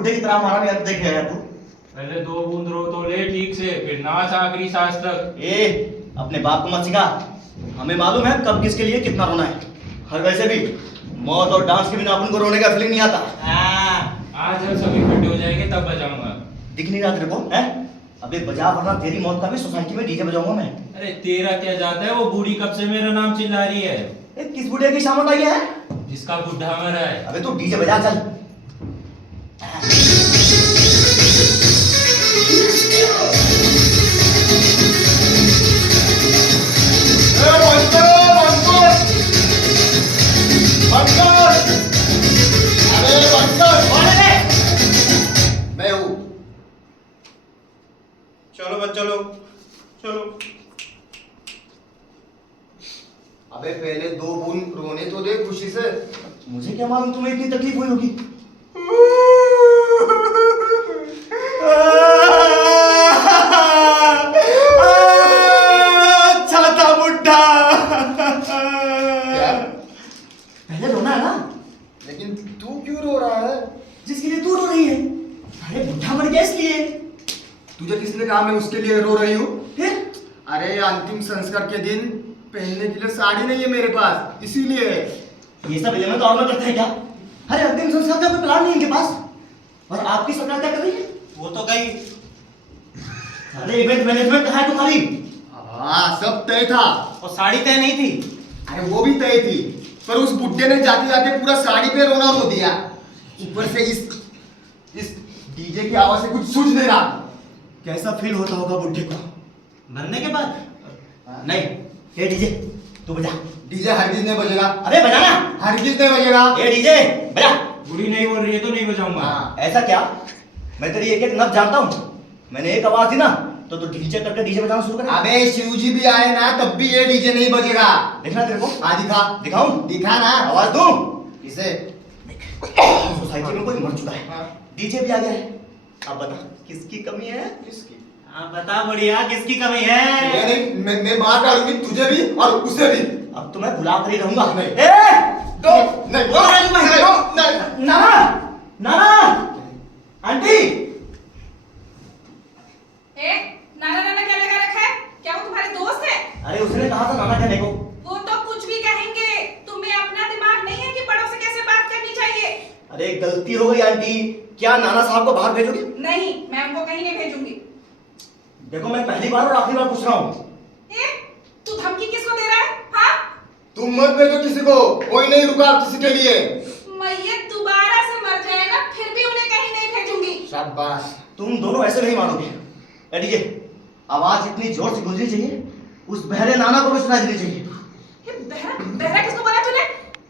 बुड्ढे की तरह हमारा भी देख आया तू। पहले 2 बूंद रो तो ले ठीक से, फिर नाच आखिरी सांस तक। ए अपने बाप को मत सिखा, हमें मालूम है कब किसके लिए कितना रोना है। और वैसे भी मौत और डांस के बिना अपन को रोने का फीलिंग नहीं आता। आज जब सभी इकट्ठे हो जाएंगे तब बजाऊंगा। दिख नहीं रहा तेरे को है? अबे बजा, वरना तेरी मौत का भी सोसाइटी में डीजे बजाऊंगा मैं। अरे तेरा क्या जाता है, वो बूढ़ी कब से मेरा नाम चिल्ला रही है। किस बुढ़े की शामत आई है? जिसका बुढ़ा मरा है। अबे तू डीजे बजा चल। मैं हूँ। चलो बच्चा लोग चलो। अबे पहले 2 बूंद रोने तो दे खुशी से। मुझे क्या मालूम तुम्हें इतनी तकलीफ हुई होगी। अच्छा था बुड्ढा। क्या? पहले रोना है ना, लेकिन तू क्यों रो रहा है? जिसके लिए तू रो रही है। अरे बुड्ढा मर गया इसलिए। तुझे किसने कहा मैं उसके लिए रो रही हूँ? फिर अरे अंतिम संस्कार के दिन पहनने के लिए साड़ी नहीं है मेरे पास, इसीलिए। ये सब एलिमेंट और करते हैं क्या? अरे अंतिम संस्कार का कोई प्लान नहीं इनके पास। और आपकी सरकार क्या कर रही है? वो तो गई। अरे इवेंट मैनेजमेंट कहाँ है तुम्हारी? हाँ सब तय था। और साड़ी तय नहीं थी? अरे वो भी तय थी, पर उस बुड्ढे ने जाते जाते पूरा साड़ी पे रोना रो दिया। ऊपर से इस डीजे की आवाज से कुछ सूझ नहीं रहा। कैसा फील होता होगा बुड्ढे को मरने के बाद? नहीं, ये डीजे तू बजा। डीजे हरगिज नहीं बजेगा। अबे बजाना। हरगिज नहीं बजेगा। ये डीजे बजा। बूढ़ी नहीं बोल रही है तो नहीं बजाऊंगा। हाँ। ऐसा क्या? मैं तेरी एक एक नब्ज जानता हूँ। मैंने एक आवाज दी ना तो तू डीजे करके डीजे बजाना शुरू कर। अबे शिवजी भी आए ना तब भी ये डीजे नहीं बजेगा। देखना तेरे को। हाँ दिखा। दिखाऊं? दिखा ना। आवाज दूं? किसे? सोसाइटी में कोई मर चुका है, हाँ। डीजे भी आ गया है। अब बता किसकी कमी है? किसकी? हाँ बता बढ़िया, किसकी कमी है? ये नहीं, मैं मार डालूंगी तुझे भी और उसे भी। अब तो मैं बुला कर ही रहूंगा। नहीं। नहीं, नाना, नाना, आंटी। नाना नाना क्या लगा रखा है? क्या वो तुम्हारे दोस्त है? अरे उसने कहा था नाना कहने को। वो तो कुछ भी कहेंगे। तुम्हें अपना दिमाग नहीं है कि बड़ों से कैसे बात करनी चाहिए? अरे गलती हो गई आंटी। क्या नाना साहब को बाहर भेजोगी? नहीं, मैं उनको कहीं नहीं भेजूंगी। देखो मैं पहली बार और आखिरी बार पूछ रहा हूँ। तू धमकी किसको दे रहा है? हाँ? तुम मत भेजो किसी को, कोई नहीं रुका किसी के लिए। मैयत दोबारा से मर जाए ना फिर भी उन्हें कहीं नहीं भेजूंगी। शाबाश। तुम दोनों ऐसे नहीं मानोगे। डीजे आवाज इतनी जोर से गूंजनी चाहिए, उस बहरे नाना को भी सुनाई देनी चाहिए। ये बहरा बहरा किसको बोला तूने?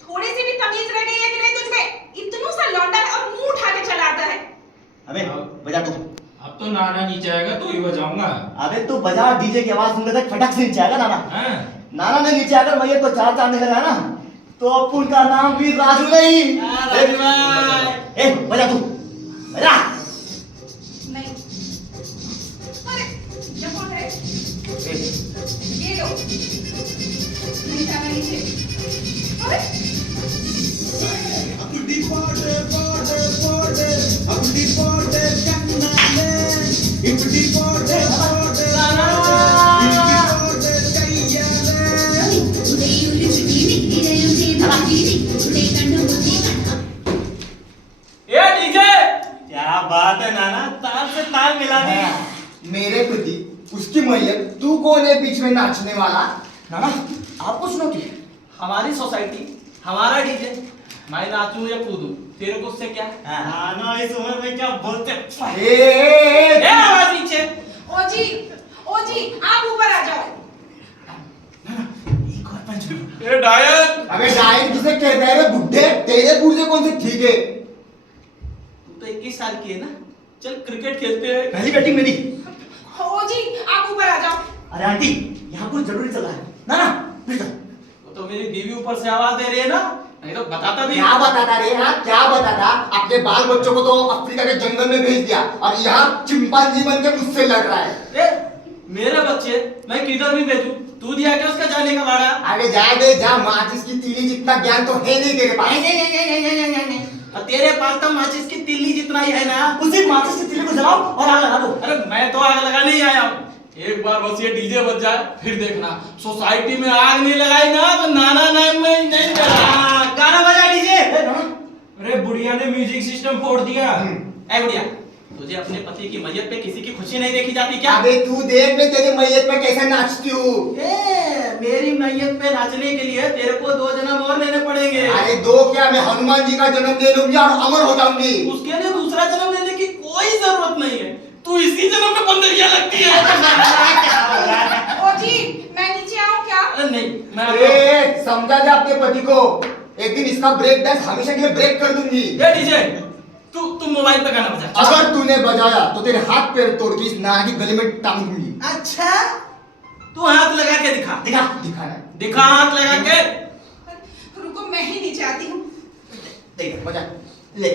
थोड़ी सी भी तमीज रह गई है कि नहीं तुझमें? इतना सा लौंडा है और मुंह उठा के चला आता है। अबे बजा तू। अब तो नाना नीचे आएगा तो ही बजाऊंगा। अबे तू बजा, डीजे की आवाज सुनकर तक फटक से नीचे आएगा नाना। हाँ? नाना ने नीचे आकर मैया को 4 चांद लगा ना तो अब उनका नाम भी राजू नहीं। ए बजा तू, बजा। नहीं। अरे ये कौन है? ए, ये लो। नहीं जाना नीचे। अरे क्या बात है नाना, ताल से ताल मिला दी। मेरे प्रति उसकी मैयत, तू कौन है बीच में नाचने वाला? नाना आपको सुनो कि हमारी सोसाइटी, हमारा डीजे, मैं नाचूं या कूदूं, तेरे को उससे क्या? नाना इस उम्र में क्या बोलते? ए आवाज नीचे। ओ जी आप ऊपर आ जाओ। एक और पंच। ए डायन, अबे डायन किसे कहते हैं रे बुड्ढे? तेरे बूढ़े कौन से ठीक है? तू तो 21 साल की है ना, चल क्रिकेट खेलते हैं। पहली बैटिंग मेरी। ओ जी आप ऊपर आ जाओ। अरे आंटी यहाँ कुछ जरूरी चल रहा है। नाना फिर चल। वो तो मेरी बीवी ऊपर से आवाज दे रही है ना, नहीं तो बताता भी। क्या बताता रे? हाँ क्या बताता? अपने बाल बच्चों को तो अफ्रीका के जंगल में भेज दिया और यहाँ चिंपांजी बन के मुझसे लड़ रहा है। ए, मेरे बच्चे मैं किधर भी भेजूं, तू दिया क्या उसका जाने का भाड़ा? अरे जा दे जा, माचिस की तीली जितना ज्ञान तो है नहीं तेरे पास। और तेरे पास तो माचिस की तिल्ली जितना ही है ना। उसी माचिस की तिल्ली को जलाओ और आग लगा दो। अरे मैं तो आग लगाने ही आया हूँ। एक बार बस ये डीजे बज जाए फिर देखना, सोसाइटी में आग नहीं लगाई ना तो नाना नाम में नहीं जला। गाना बजा डीजे। अरे बुढ़िया ने म्यूजिक सिस्टम फोड़ दिया। ऐ बुढ़िया, तुझे अपने पति की मैयत पे किसी की खुशी नहीं देखी जाती क्या? अबे तू देख मैं तेरी मैयत पे कैसे नाचती हूँ। मेरी मैयत पे नाचने के लिए तेरे को 2 जन्म और लेने पड़ेंगे। अरे 2 क्या, मैं हनुमान जी का जन्म ले लूंगी और अमर हो जाऊंगी। उसके लिए दूसरा जन्म लेने की कोई जरूरत नहीं है, तू इसी जन्म में बंदरिया लगती है। ओ जी, मैं नीचे आऊं क्या? नहीं, मैं अरे समझा जा अपने पति को, एक दिन इसका ब्रेक डांस हमेशा के लिए ब्रेक कर दूंगी। ये डीजे, तू मोबाइल पे गाना बजा। अगर तूने बजाया तो तेरे हाथ पैर तोड़ के इस नाना की गले में टांग दूंगी। अच्छा, तू हाथ लगा के दिखा। दिखा दिखाना। दिखा हाथ लगा के। रुको, मैं ही नीचे आती हूँ। देख बजा ले।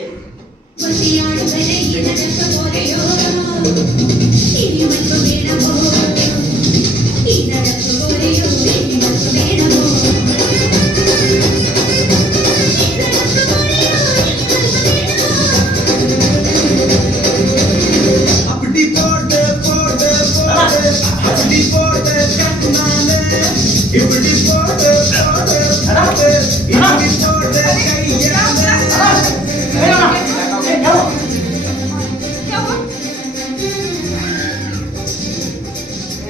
क्या हुआ?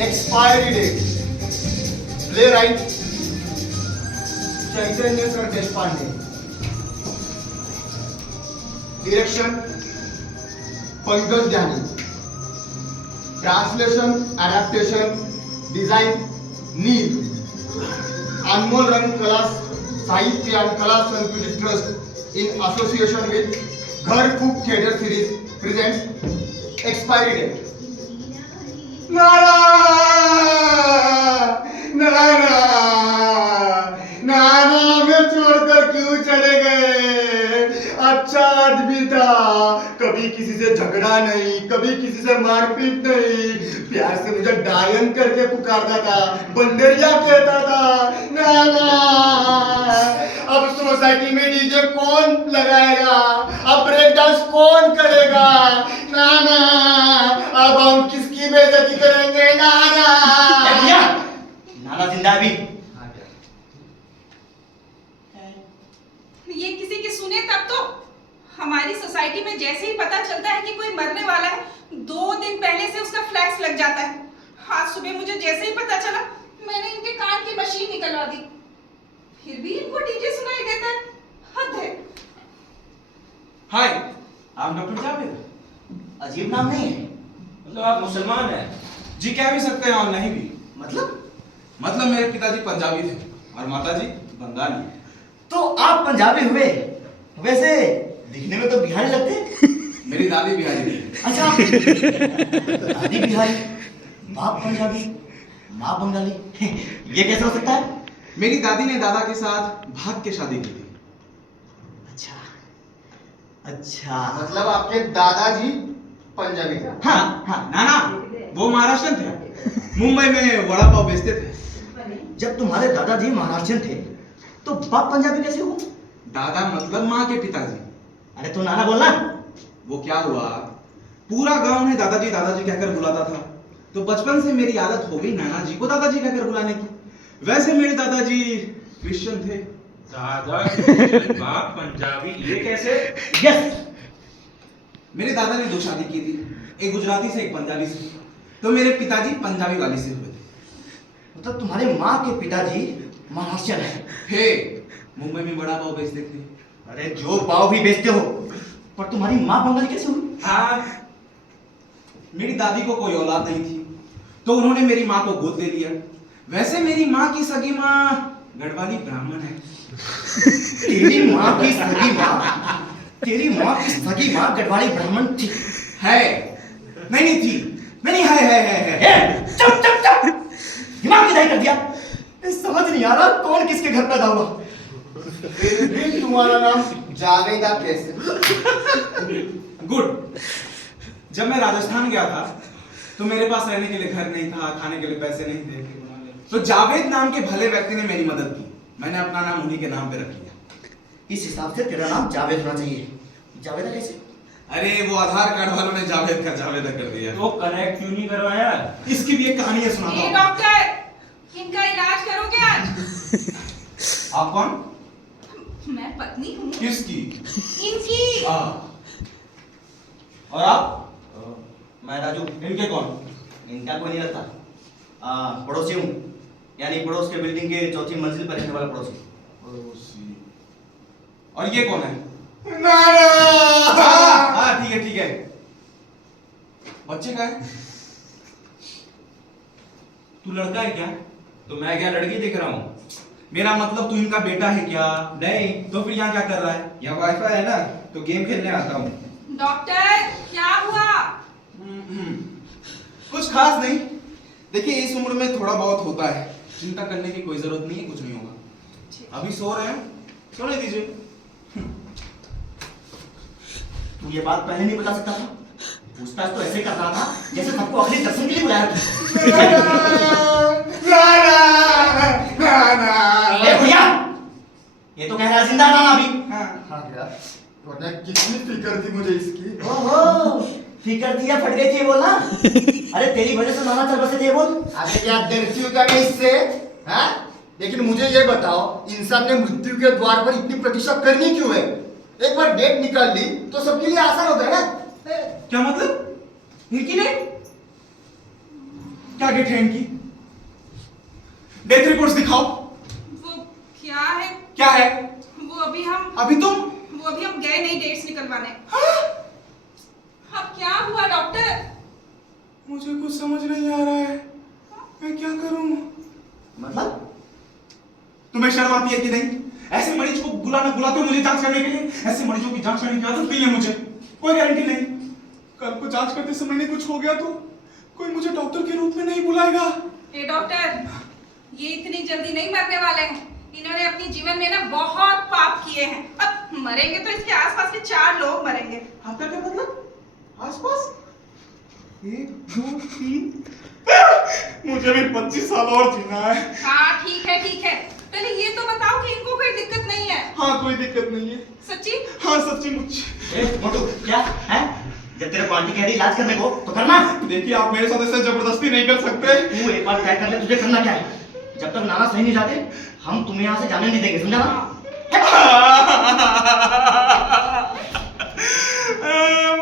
एक्सपायरी डेट प्ले राइट चैतन्य सर देशपांडे, डायरेक्शन पंकज जानी, ट्रांसलेशन एडेप्टेशन डिजाइन नील, अनमोल रंग कला साहित्य एंड कला संस्कृति trust in association with Ghar Phook theatre series presents expiry date. नाना नाना नाना हमें छोड़कर क्यों चले गए? अच्छा आदमी था, कभी किसी से झगड़ा नहीं, कभी किसी से मारपीट नहीं, प्यार से मुझे डायन करके पुकारता था, बंदरिया कहता था। नाना अब सोसाइटी में डीजे कौन लगाएगा? अब ब्रेक डांस कौन करेगा? नाना अब हम किसकी बेइज्जती करेंगे? नाना नाना जिंदा है अभी। ये किसी की सुने तब तो। हमारी सोसाइटी में जैसे ही पता चलता है कि कोई मरने वाला है, 2 दिन पहले से उसका फ्लैक्स लग जाता है। आज सुबह मुझे जैसे ही पता चला, मैंने इनके कान की मशीन निकलवा दी। फिर भी इनको डीजे सुनाई देता है, हद है। हाय, आप डॉक्टर जावेद? अजीब नाम नहीं है। मतलब आप मुसलमान हैं? जी कह भी सकते हैं और नहीं भी। मतलब मेरे पिताजी पंजाबी थे और माताजी बंगाली। तो आप पंजाबी हुए, वैसे दिखने में तो बिहारी लगते। मेरी दादी बिहारी थी। अच्छा, दादी बिहारी, बाप पंजाबी, माँ बंगाली, ये कैसे हो सकता है? मेरी दादी ने दादा के साथ भाग के शादी की थी। अच्छा, मतलब आपके दादाजी पंजाबी थे? हाँ, ना वो महाराष्ट्रन थे, मुंबई में वड़ा पाव बेचते थे। जब तुम्हारे दादाजी महाराष्ट्रियन थे, तो बाप पंजाबी कैसे हुआ? दादा मतलब माँ के पिताजी। अरे तो नाना बोलना। वो क्या हुआ, पूरा गांव उन्हें दादाजी दादाजी कहकर बुलाता था, तो बचपन से मेरी आदत हो गई नाना जी को दादाजी कहकर बुलाने की। वैसे मेरे दादाजी क्रिश्चियन थे। दादा बाप पंजाबी, ये कैसे? यस, मेरे दादा ने 2 शादी की थी, एक गुजराती से एक पंजाबी से, तो मेरे पिताजी पंजाबी वाली से हुए थे। मतलब तुम्हारे माँ के पिताजी महाराष्ट्रियन है। हे, मुंबई में बड़ा पाव बेचते थे। अरे जो पाव भी बेचते हो, पर तुम्हारी माँ बंगाली कैसे हुई? हाँ, मेरी दादी को कोई औलाद नहीं थी, तो उन्होंने मेरी माँ को गोद ले लिया। वैसे मेरी माँ की सगी माँ गढ़वाली ब्राह्मण है। तेरी माँ की सगी माँ गढ़वाली ब्राह्मण थी? है नहीं थी, नहीं है। चुप, दिमाग किधर कर दिया? समझ नहीं आ रहा कौन किसके घर पैदा हुआ। फिर भी तुम्हारा नाम जावेदा कैसे? गुड। जब मैं राजस्थान गया था, तो मेरे पास रहने के लिए घर नहीं था, खाने के लिए पैसे नहीं थे, तो जावेद नाम के भले व्यक्ति ने मेरी मदद की। मैंने अपना नाम उन्हीं के नाम पे रख लिया। इस हिसाब से तेरा नाम जावेद होना चाहिए। जावेदा कैसे? अरे वो आधार कार्ड वालों ने जावेद का जावेदा कर दिया। तो कनेक्ट क्यों नहीं करवाया? इसकी भी एक कहानी है, सुनाता ये हूँ। डॉक्टर, इनका इलाज करोगे आज? आप कौन? मैं पत्नी हूँ किसकी? इनकी। और आप? मैं राजू। इनके कौन? इनका कोई नहीं लगता। पड़ोसी हूँ, यानी पड़ोस के बिल्डिंग के चौथी मंजिल पर रहने वाला पड़ोसी। और ये कौन है? नाना। हाँ ठीक है ठीक है। बच्चे का है? तू लड़का है क्या? तो मैं क्या लड़की दिख रहा हूँ? मेरा मतलब तू इनका बेटा है क्या? नहीं, तो फिर यहाँ क्या कर रहा है? यहाँ वाईफाई है ना, तो गेम खेलने आता हूँ। डॉक्टर क्या हुआ? कुछ खास नहीं। देखिए इस उम्र में थोड़ा बहुत होता है, चिंता करने की कोई जरूरत नहीं है, कुछ नहीं होगा। अभी सो रहे हैं, सोने दीजिए। तू ये बात पहले नहीं बता सकता था? पूछताछ तो ऐसे कर रहा था जैसे सबको अपने दर्शन के लिए बुलाया था। ए भैया, ये तो कह रहा है जिंदा था अभी। हाँ यार, वरना कितनी फिक्र थी मुझे इसकी। ओहो, फिकर थी या फट गई थी ये बोलना? अरे तेरी वजह से नाना चल बसे थे ये बोल। अरे क्या डरती हो क्या मैं इससे? हाँ? लेकिन मुझे ये बताओ, इंसान ने मृत्यु के द्वार पर इतनी प्रतीक्षा करनी क्यों है? एक बार डेट निकाल ली तो सबके लिए आसान होता है ना? क्या मतलब? इनकी नहीं? क्या डेट है इनकी? डेथ रिपोर्ट्स दिखाओ। वो क्या है? क्या है? वो अभी हम गए नहीं डेट्स निकलवाने। अब क्या हुआ डॉक्टर? मुझे कुछ समझ नहीं आ रहा है, मैं क्या करूं? मतलब? तुम्हें शर्म आती है कि नहीं? ऐसे मरीज को बुलाते हो मुझे जांच करने के लिए? ऐसे मरीजों की जांच करने की आदत नहीं है मुझे, कोई गारंटी नहीं। कल को जांच करते समय नहीं कुछ हो गया तो कोई मुझे डॉक्टर के रूप में नहीं बुलाएगा। ए डॉक्टर, ये इतनी जल्दी नहीं मरने वाले हैं। इन्होंने अपने जीवन में ना बहुत पाप किए हैं। अब मरेंगे तो इसके आसपास के 4 लोग मरेंगे। आपका क्या मतलब? आसपास 1 2 3 मुझे भी 25 साल और जीना है। हाँ ठीक है। पहले ये तो बताओ कि इनको कोई दिक्कत नहीं है? हाँ कोई दिक्कत नहीं है। सच्ची? हाँ सच्ची मुझ। मोटू क्या है? जब तेरे पार्टी कह रही इलाज करने को तो करना। देखिए आप मेरे साथ ऐसे जबरदस्ती नहीं कर सकते। तू एक बार तय कर ले तुझे करना क्या है। जब तक नाना सही नहीं जाते हम तुम्हें यहाँ से जाने नहीं देंगे, समझा ना?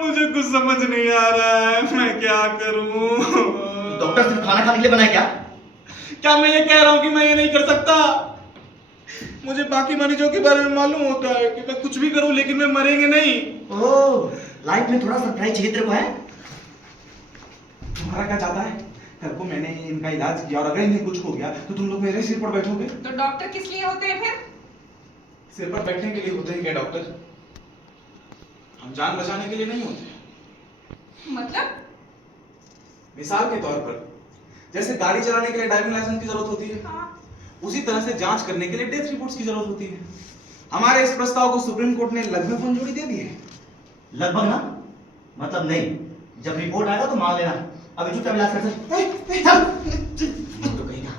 मुझे कुछ समझ नहीं आ रहा है, मैं क्या करूं? डॉक्टर सिर्फ खाना खाने के लिए बनाया क्या? क्या मैं ये कह रहा हूँ कि मैं ये नहीं कर सकता? मुझे बाकी मरीजों के बारे में मालूम होता है कि मैं कुछ भी करूं लेकिन मैं मरेंगे नहीं। ओह, लाइफ में थोड़ा सरप्राइज चाहिए तेरे को है? तुम्हारा क्या चाहता है? कल को मैंने इनका इलाज किया और अगर इन्हें कुछ हो गया तो तुम लोग मेरे सिर पर बैठोगे? तो डॉक्टर किस लिए होते हैं फिर? सिर पर बैठने के लिए होते हैं क्या डॉक्टर? हम जान बचाने के लिए नहीं होते। मतलब? मिसाल के तौर पर जैसे गाड़ी चलाने के लिए ड्राइविंग लाइसेंस की जरूरत होती है, हाँ। उसी तरह से जांच करने के लिए डेथ रिपोर्ट्स की जरूरत होती है। हमारे इस प्रस्ताव को सुप्रीम कोर्ट ने लगभग मंजूरी दे दी है। लगभग ना? मतलब नहीं, जब रिपोर्ट आएगा तो मान लेना। अभी चुपचाप इलाज कर सकते। तो कहीं ना।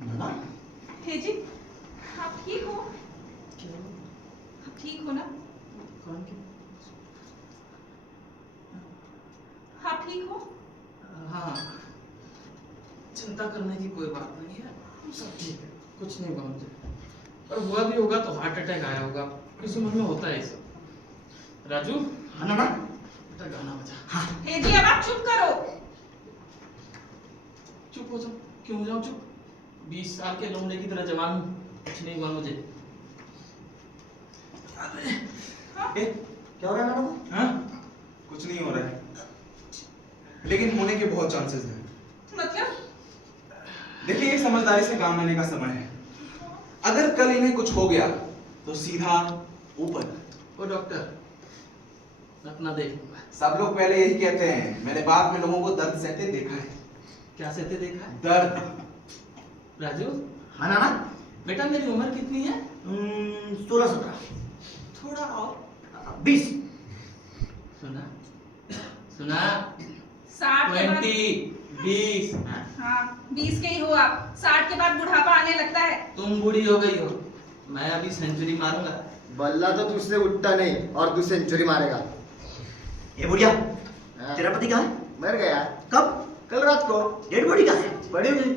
नाना? हे जी, आप ठीक हो? आप ठीक हो ना? आप ठीक हो? हाँ, चिंता करने की कोई बात नहीं है, सब ठीक है, कुछ नहीं हुआ मुझे। और हुआ भी होगा तो हार्ट अटैक आया होगा, इस उम्र में होता है ये सब। राजू, हाँ नाना? बेटा गाना बजा। हाँ। हे जी, अब आप चुप करो। चुप हो जाओ, क्यों हो जाओ चुप? 20 साल के लोमड़े की तरह जवान हूँ, कुछ नहीं हुआ मुझे। क्या हो रहा है नाना? हाँ? कुछ नहीं हो रहा है, लेकिन होने के बहुत चांसेस हैं। मतलब? देखिए ये समझदारी से काम लेने का समय है। अगर कल इन्हें कुछ हो गया तो सीधा ऊपर। ओ डॉक्टर, अपना देखूंगा। सब लोग पहले यही कहते हैं, मैंने बाद में लोगों को दर्द सहते देखा है। क्या सहते देखा है? दर्द। राजू, हाँ नाना? बेटा मेरी उम्र कितनी है? 16-17। थोड़ा और 20। सुना सुना 60 के बाद 20। हाँ 20 के ही हो आप। 60 के बाद बुढ़ापा आने लगता है। तुम बूढ़ी हो गई हो, मैं अभी सेंचुरी मारूंगा। बल्ला तो तुझसे उठता नहीं और तू सेंचुरी मारेगा। ये बुढ़िया, हाँ। तेरा पति कहाँ है? मर गया कब? कल रात को। डेड बॉडी कहाँ है? पड़ी हुई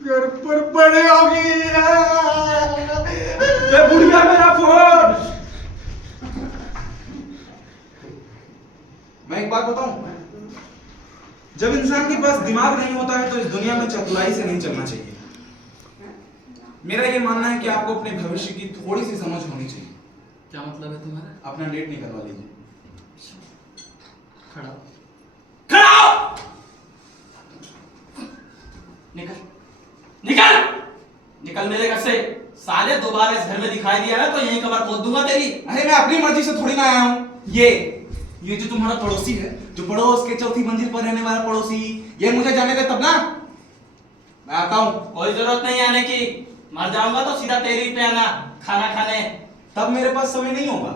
घर पर पड़ी होगी। ये बुढ़िया मेरा फोन। मैं एक बात बताऊं, जब इंसान के पास दिमाग नहीं होता है तो इस दुनिया में चतुराई से नहीं चलना चाहिए। मेरा ये मानना है कि आपको अपने भविष्य की थोड़ी सी समझ होनी चाहिए। क्या मतलब है तुम्हारा? अपना डेट निकलवा लीजिए। खड़ा खड़ा हो! निकल निकल निकल मेरे घर से। साले दोबारा इस घर में दिखाई दिया है तो यहीं कबर खोद दूंगा तेरी। अरे मैं अपनी मर्जी से थोड़ी ना आया हूँ। ये जो तुम्हारा पड़ोसी है, जो पड़ोस के चौथी मंजिल पर रहने वाला पड़ोसी, ये मुझे जाने दे तब ना मैं आता हूँ। कोई जरूरत नहीं आने की। मर जाऊंगा तो सीधा तेरी पे आना खाना खाने। तब मेरे पास समय नहीं होगा।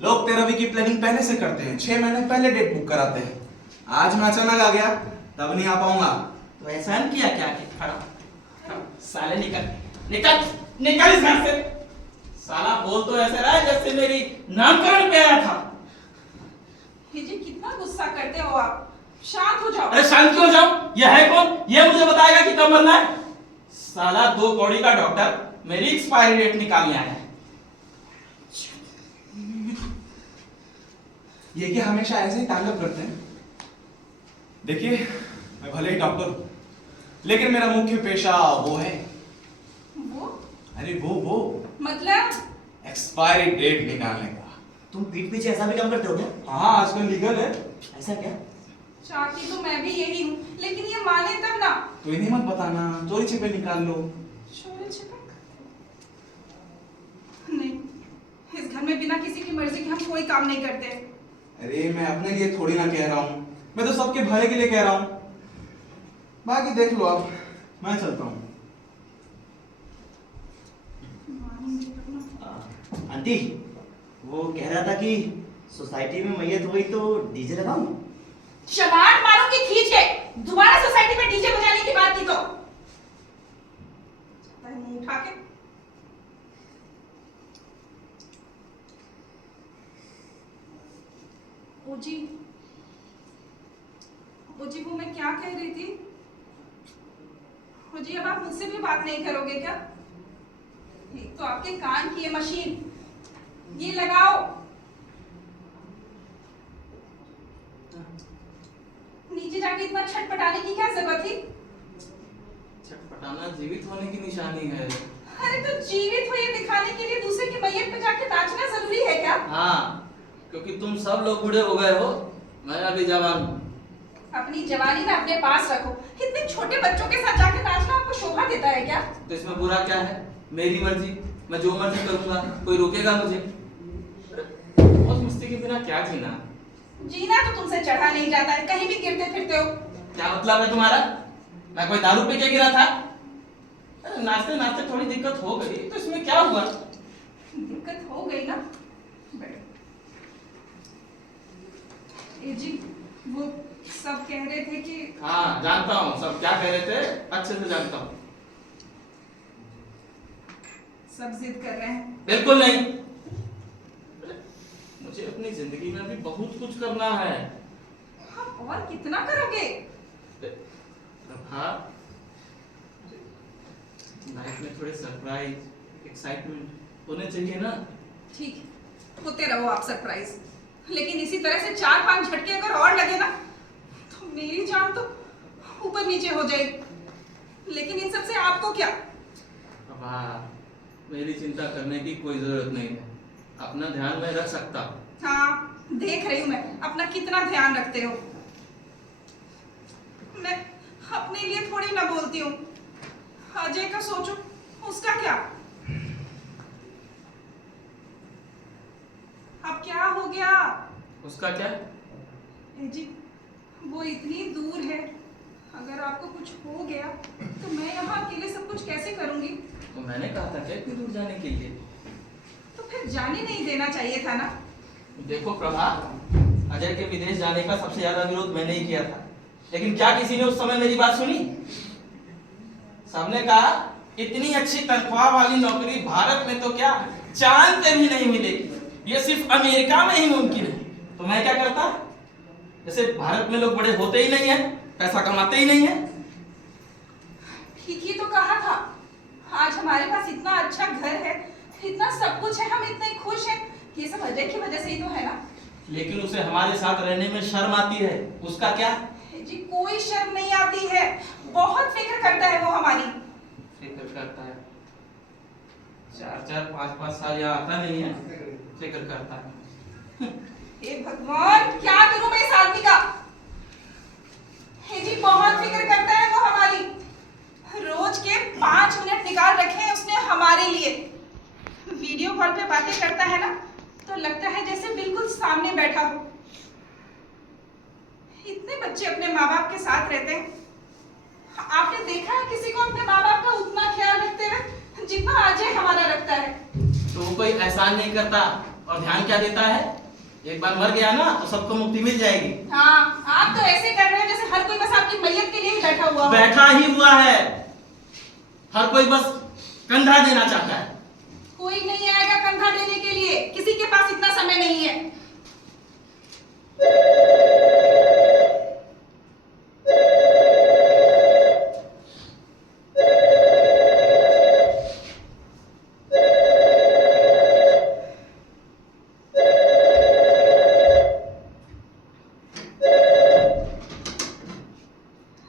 लोग 13वीं की प्लानिंग पहले से करते हैं, 6 महीने पहले डेट बुक कराते हैं। आज मैं अचानक आ गया तब नहीं आ पाऊंगा। तो एहसान किया क्या कि खड़ा साले निकल निकल निकल इस घर से। साला बोल तो ऐसे रहा है जैसे मेरी नामकरण पे आया था। ये जी कितना गुस्सा करते हो आप। शांत हो जाओ। अरे शांत क्यों हो जाऊं? ये है कौन? ये मुझे बताएगा कि कब मरना है? साला 2 कौड़ी का डॉक्टर मेरी एक्सपायरी डेट निकालने आया है। ये कि हमेशा ऐसे ही ताल्लुक करते हैं। देखिए मैं भले ही डॉक्टर हूं, लेकिन मेरा मुख्य पेशा वो है। वो अरे वो मतलब एक्सपायरी डेट निकालने का। तुम पीठ पीछे ऐसा भी काम करते हो क्या? हाँ आजकल लीगल है। ऐसा क्या? चाहती तो मैं भी यही हूँ, लेकिन ये माने तब ना। तो इन्हें मत बताना, चोरी छिपे निकाल लो। चोरी छिपे? नहीं, इस घर में बिना किसी की मर्जी के हम कोई काम नहीं करते। अरे मैं अपने लिए थोड़ी ना कह रहा हूँ, मैं तो सबके भले के लिए कह रहा हूँ। बाकी देख लो अब, मैं चलता हूँ। आंटी, वो कह रहा था कि सोसाइटी में मैयत हुई तो डीजे लगाऊं। चमाट मारूंगी खींच के। दोबारा सोसाइटी में डीजे बजाने की बात की तो मुंह उठा के। ओ जी वो मैं क्या कह रही थी? ओ जी अब आप मुझसे भी बात नहीं करोगे क्या? एक तो आपके कान की ये मशीन, ये लगाओ। नीचे जाके इतना छटपटाने की क्या जरूरत थी? छटपटाना जीवित होने की निशानी है। अरे तो जीवित हो ये दिखाने के लिए दूसरे की मैयत पे जाके नाचना जरूरी है क्या? हाँ, क्योंकि तुम सब लोग बूढ़े हो गए हो, मैं अभी जवान हूँ। अपनी जवानी ना अपने पास रखो। इतने छोटे बच्चों के साथ जाके नाचना आपको शोभा देता है क्या? तो इसमें बुरा क्या है? मेरी मर्जी, मैं जो मर्जी करूंगा, कोई रोकेगा मुझे? बहुत मस्ती के बिना क्या जीना? जीना तो तुमसे चढ़ा नहीं जाता है, कहीं भी गिरते फिरते हो। क्या मतलब है तुम्हारा? मैं कोई दारू पी के गिरा था? अरे नाचते नाचते थोड़ी दिक्कत हो गई, तो इसमें क्या हुआ? दिक्कत हो गई ना। ए जी वो सब कह रहे थे कि हाँ जानता हूँ सब क्या कह रहे थे, अच्छे से जानता हूँ। सब जिद कर रहे हैं। बिल्कुल नहीं, मुझे अपनी जिंदगी में अभी बहुत कुछ करना है। आप और कितना करोगे? प्रभा, लाइफ में थोड़े सरप्राइज, एक्साइटमेंट होने चाहिए ना। ठीक होते रहो आप सरप्राइज, लेकिन इसी तरह से 4-5 झटके अगर और लगे ना तो मेरी जान तो ऊपर नीचे हो जाएगी। लेकिन इन सब से आपको क्या? प्रभा, मेरी चिंता करने की कोई जरूरत नहीं है, अपना ध्यान मैं रख सकता हूँ। हाँ देख रही हूँ मैं अपना कितना ध्यान रखते हो। मैं अपने लिए थोड़ी ना बोलती हूँ। अजय का सोचो, उसका क्या? अब क्या हो गया? उसका क्या? ए जी वो इतनी दूर है, अगर आपको कुछ हो गया तो मैं यहाँ अकेले सब कुछ कैसे करूँगी? तो मैंने कहा था क्या इतनी दूर जाने के लिए? तो फिर जाने नहीं देना चाहिए था ना। देखो प्रभा, अजय के विदेश जाने का सबसे ज्यादा विरोध मैंने ही किया था, लेकिन क्या किसी ने उस समय मेरी बात सुनी? सबने कहा इतनी अच्छी तनख्वाह वाली नौकरी भारत में तो क्या चांद पे भी नहीं मिलेगी, ये सिर्फ अमेरिका में ही मुमकिन है। तो मैं क्या करता, जैसे भारत में लोग बड़े होते ही नहीं है, पैसा कमाते ही नहीं है। ठीक ही तो कहा था। आज हमारे पास इतना अच्छा घर है, इतना सब कुछ है, हम इतने खुश हैं। ये सब अजय की वजह से ही तो है ना। लेकिन उसे हमारे साथ रहने में शर्म आती है, उसका क्या? जी कोई शर्म नहीं आती है, बहुत फिक्र करता है वो हमारी। फिक्र करता है? 4-4 5-5 साल यहाँ आता नहीं है, फिक्र करता है। हे भगवान, क्या करूं मैं इस आदमी का? हे जी बहुत फिक्र करता है वो हमारी। रोज के 5 मिनट निकाल रखे हैं उसने हमारे लिए। वीडियो कॉल पे बातें करता है ना, तो लगता है जैसे बिल्कुल सामने बैठा हो। इतने बच्चे अपने माँ बाप के साथ रहते हैं, आपने देखा है किसी को अपने माँ बाप का उतना ख्याल रखते हुए जितना अजय हमारा रखता है? तो वो कोई एहसान नहीं करता और ध्यान क्या देता है? एक बार मर गया ना तो सबको मुक्ति मिल जाएगी। हाँ, आप तो ऐसे कर रहे हैं जैसे हर कोई बस आपकी मैयत के लिए ही बैठा हुआ हो। बैठा ही हुआ है, हर कोई बस कंधा देना चाहता है। कोई नहीं आएगा कंधा देने के लिए, किसी के पास इतना समय नहीं है।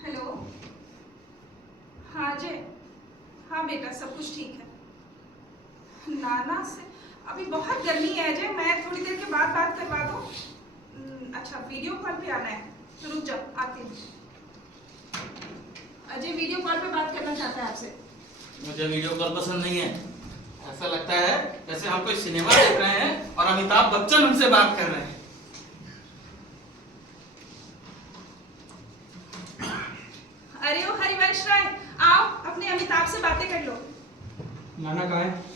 हेलो, हाँ अजय, हाँ बेटा सब कुछ ठीक है। नाना से अभी बहुत गर्मी है अजय, मैं थोड़ी देर के बाद बात करवा दूँ। अच्छा वीडियो कॉल पे आना है, तो रुक जाओ आती हूँ। अजय वीडियो कॉल पे बात करना चाहता है आपसे। मुझे वीडियो कॉल पसंद नहीं है। ऐसा लगता है जैसे हम कोई सिनेमा देख रहे हैं और अमिताभ बच्चन हमसे बात कर रहे हैं। अरे ओ हरिवंश राय, आओ अपने अमिताभ से बातें कर लो। नाना कहाँ है?